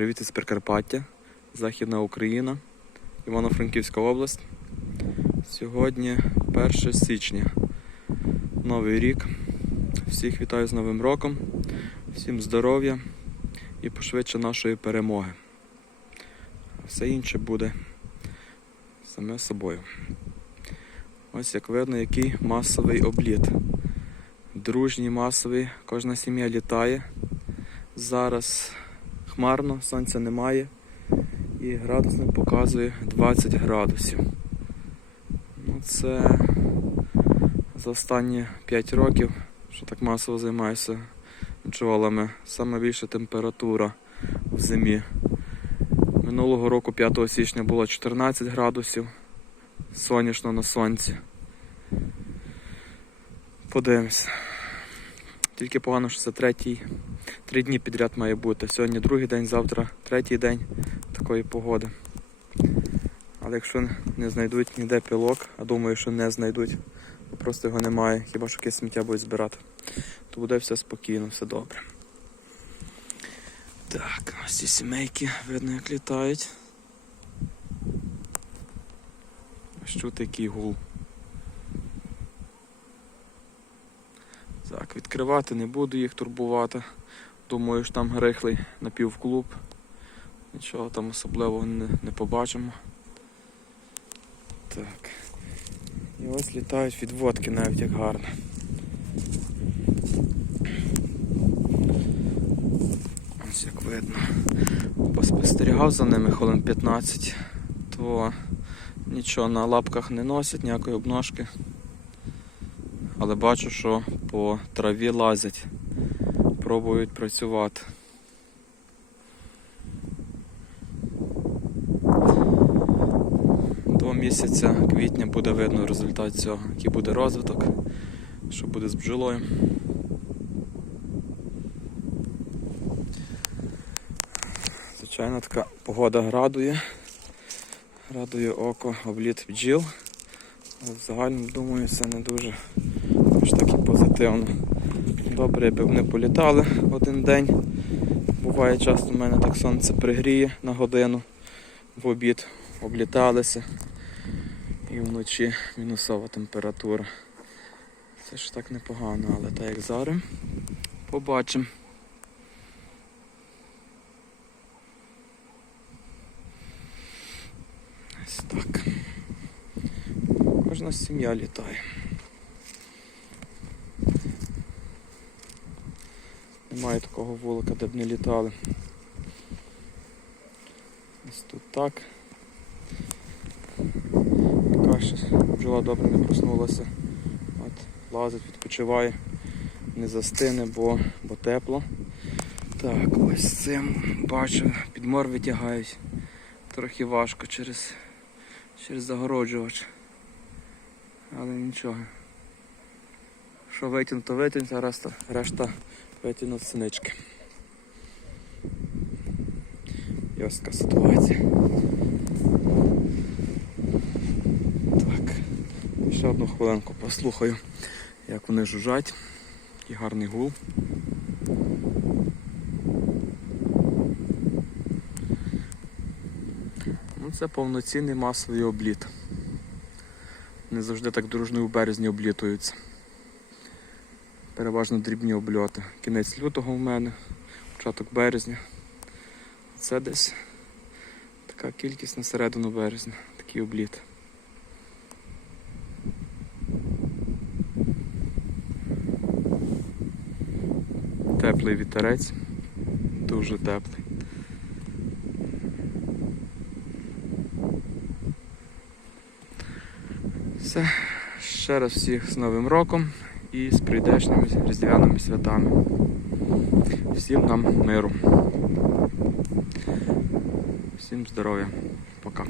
Привіт із Прикарпаття, Західна Україна, Івано-Франківська область. Сьогодні 1 січня, Новий рік. Всіх вітаю з Новим роком, всім здоров'я і пошвидше нашої перемоги. Все інше буде саме собою. Ось як видно, який масовий обліт. Дружній масовий, кожна сім'я літає. Зараз хмарно, сонця немає і градусник показує 20 градусів. Ну, це за останні 5 років, що так масово займаюся бджолами, саме більша температура в зимі. Минулого року, 5 січня, було 14 градусів сонячно на сонці. Подивимось. Тільки погано, що це третій Три дні підряд має бути. Сьогодні другий день, завтра третій день такої погоди. Але якщо не знайдуть ніде пілок, а думаю, що не знайдуть, просто його немає, хіба що якесь сміття будуть збирати, то буде все спокійно, все добре. Так, ось ці сімейки, видно, як літають. Ось чути який гул. Так, відкривати не буду їх турбувати. Думаю, що там рихлий напівклуб. Нічого там особливого не, не побачимо. Так. І ось літають відводки навіть як гарно. Ось як видно. Поспостерігав за ними хвилин 15, то нічого на лапках не носять, ніякої обножки. Але бачу, що по траві лазять пробують працювати. До місяця квітня буде видно результат цього, який буде розвиток, що буде з бджолою. Звичайно, така погода градує, радує око обліт бджіл. В загальному, думаю, це не дуже аж так і позитивно. Добре, якби вони політали один день. Буває часто в мене так сонце пригріє на годину в обід, обліталися. І вночі мінусова температура. Це ж так непогано, але так як зараз побачимо. Ось так. Кожна сім'я літає. Немає такого вулика, де б не літали. Ось тут так. Ще бджола добре не проснулася. От, лазить, відпочиває, не застине, бо, бо тепло. Так, ось цим бачу, підмор витягають. Трохи важко через, через загороджувач. Але нічого. Що витягнуто, то витягнуто, а решта, решта витягнуть синички. І ось така ситуація. Так, ще одну хвилинку послухаю, як вони жужжать. Який гарний гул. Ну, Це повноцінний масовий обліт. Не завжди так дружно у березні облітуються. Переважно дрібні обльоти. Кінець лютого в мене, початок березня. Це десь така кількість на середину березня, такий обліт. Теплий вітерець, дуже теплий. Все, ще раз всіх з Новим роком і з прийдешніми різдвяними святами. Всім нам миру. Всім здоров'я. Пока.